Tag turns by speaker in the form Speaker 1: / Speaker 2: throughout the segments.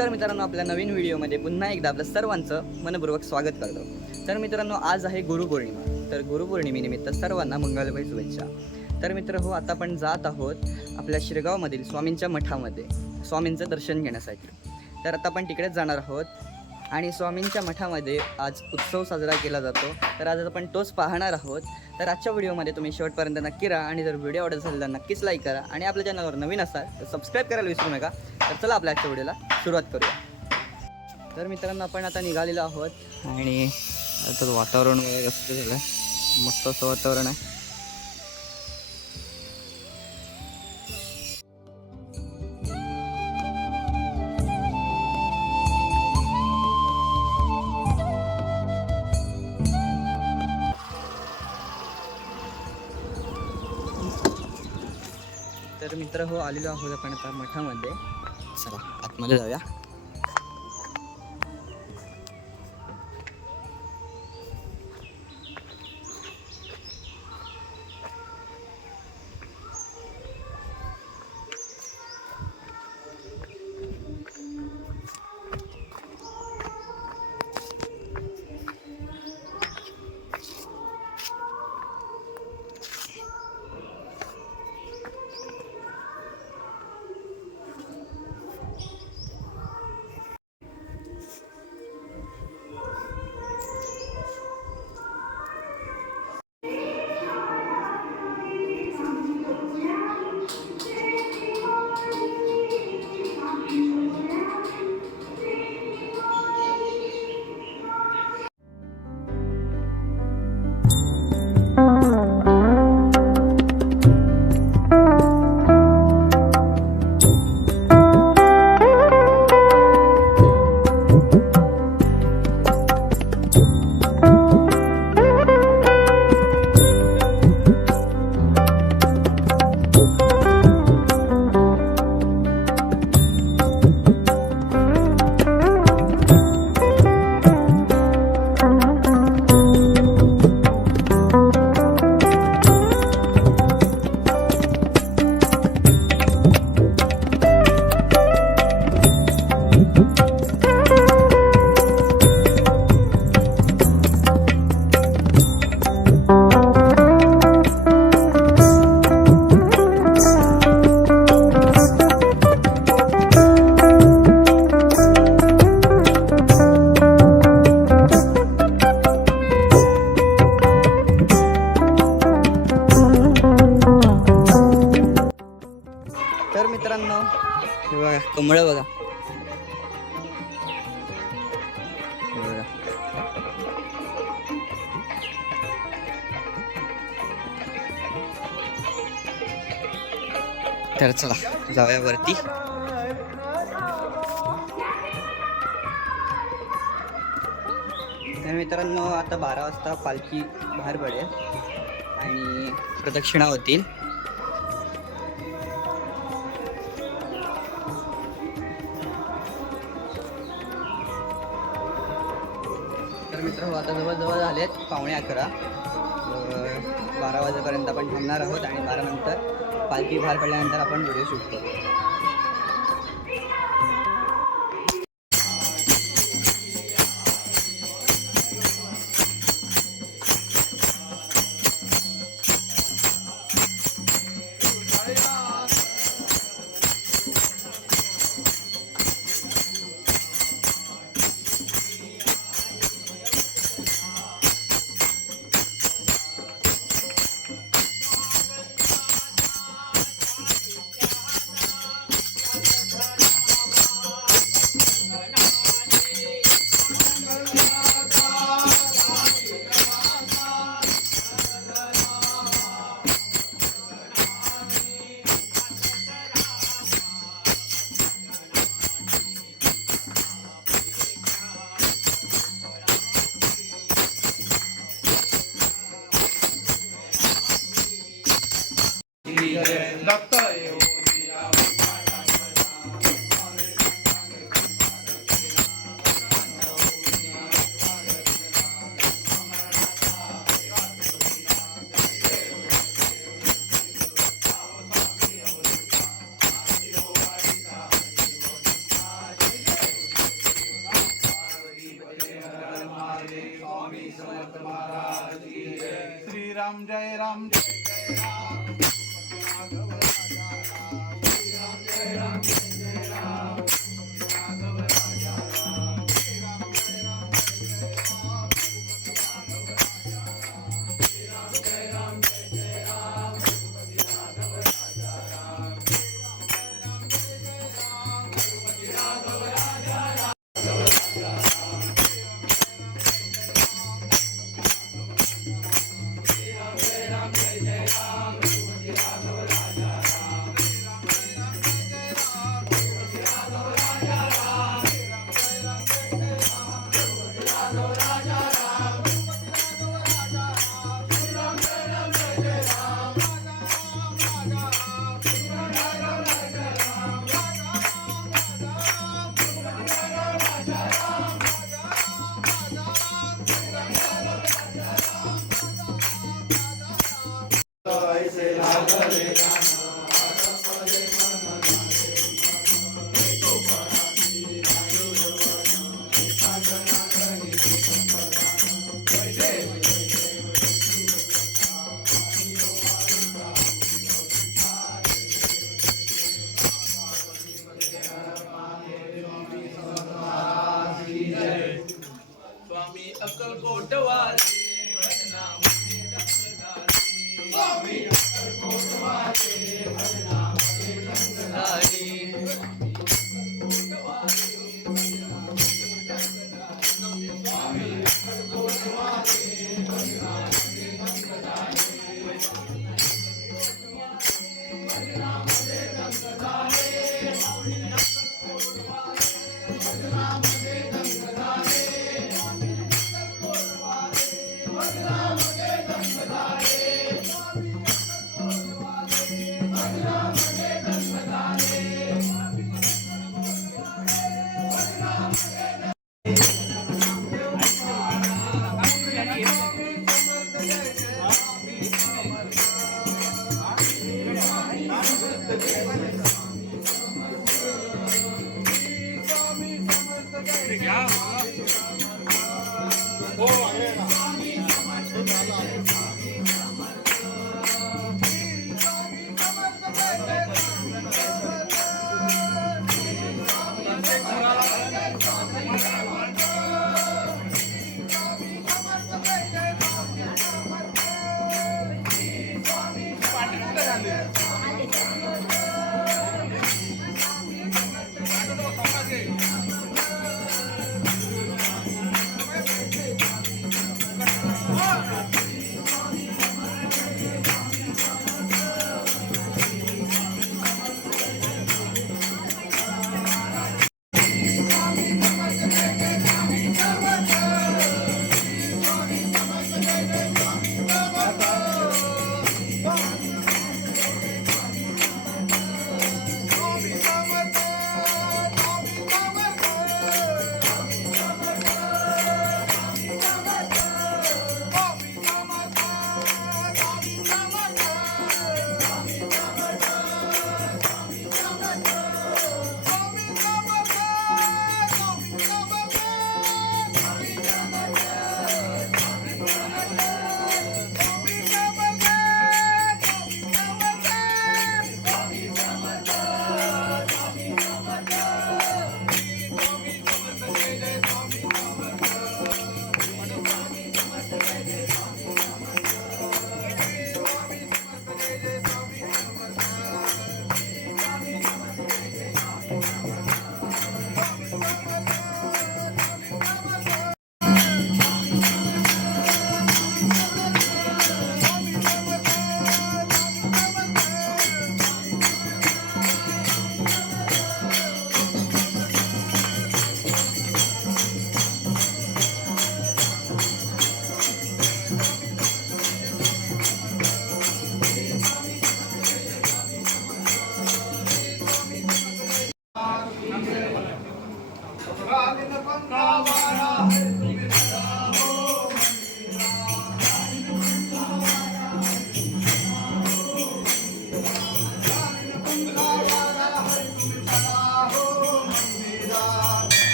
Speaker 1: नमस्कार मित्रांनो आपल्या नवीन व्हिडिओमध्ये पुन्हा एकदा आपलं सर्वांचं मनपूर्वक स्वागत करतो. तर मित्रांनो आज आहे गुरुपौर्णिमा तर गुरुपौर्णिमेनिमित्त सर्वांना मंगलमय शुभेच्छा. तर मित्र हो आता आपण जात आहोत आपल्या शिरगावमधील स्वामींच्या मठामध्ये स्वामींचं दर्शन घेण्यासाठी. तर आता आपण तिकडेच जाणार आहोत आणि स्वामींच्या मठामध्ये आज उत्सव साजरा केला जातो. तर आज आपण तोच पाहणार आहोत. तर आजच्या व्हिडिओमध्ये तुम्ही शेवटपर्यंत नक्की राहा आणि जर व्हिडिओ आवडत असेल तर नक्कीच लाईक करा आणि आपल्या चॅनलवर नवीन असाल तर सबस्क्राईब करायला विसरू नका. तर चला आपल्या आजच्या व्हिडिओला सुरुवात करूया. तर मित्रांनो आपण आता निघालेलो आहोत आणि आता वातावरण वगैरे कसं झालं आहे मस्त असं वातावरण आहे. तर मित्र हो आलेलो आहोत आपण आता मठामध्ये. चला आतमध्ये जाऊया. तर चला जाऊया वरती तर मित्रांनो आता बारा वाजता पालखी बाहेर पडेल आणि प्रदक्षिणा होतील. तर मित्र हो आता जवळजवळ झालेत पावणे अकरा. बारा वाजेपर्यंत आपण थांबणार आहोत आणि बारानंतर पालखी बाहेर पडल्यानंतर आपण व्हिडिओ शूट करू.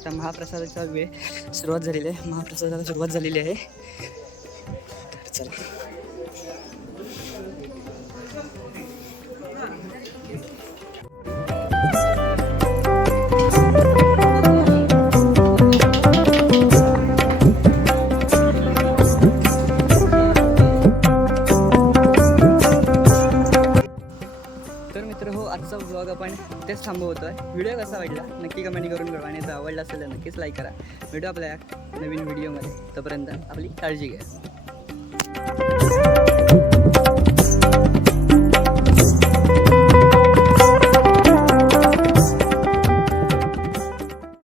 Speaker 1: आता महाप्रसादाचा वेळ सुरुवात झालेली आहे. महाप्रसादाला सुरुवात झालेली आहे. तर चला. इथेच थांबवतो आहे व्हिडिओ कसा वाटला? नक्की कमेंट करून कळवा आणि जर आवडला असेल तर नक्कीच लाईक करा. भेटू आपल्या नवीन व्हिडिओमध्ये. तोपर्यंत आपली काळजी घ्या.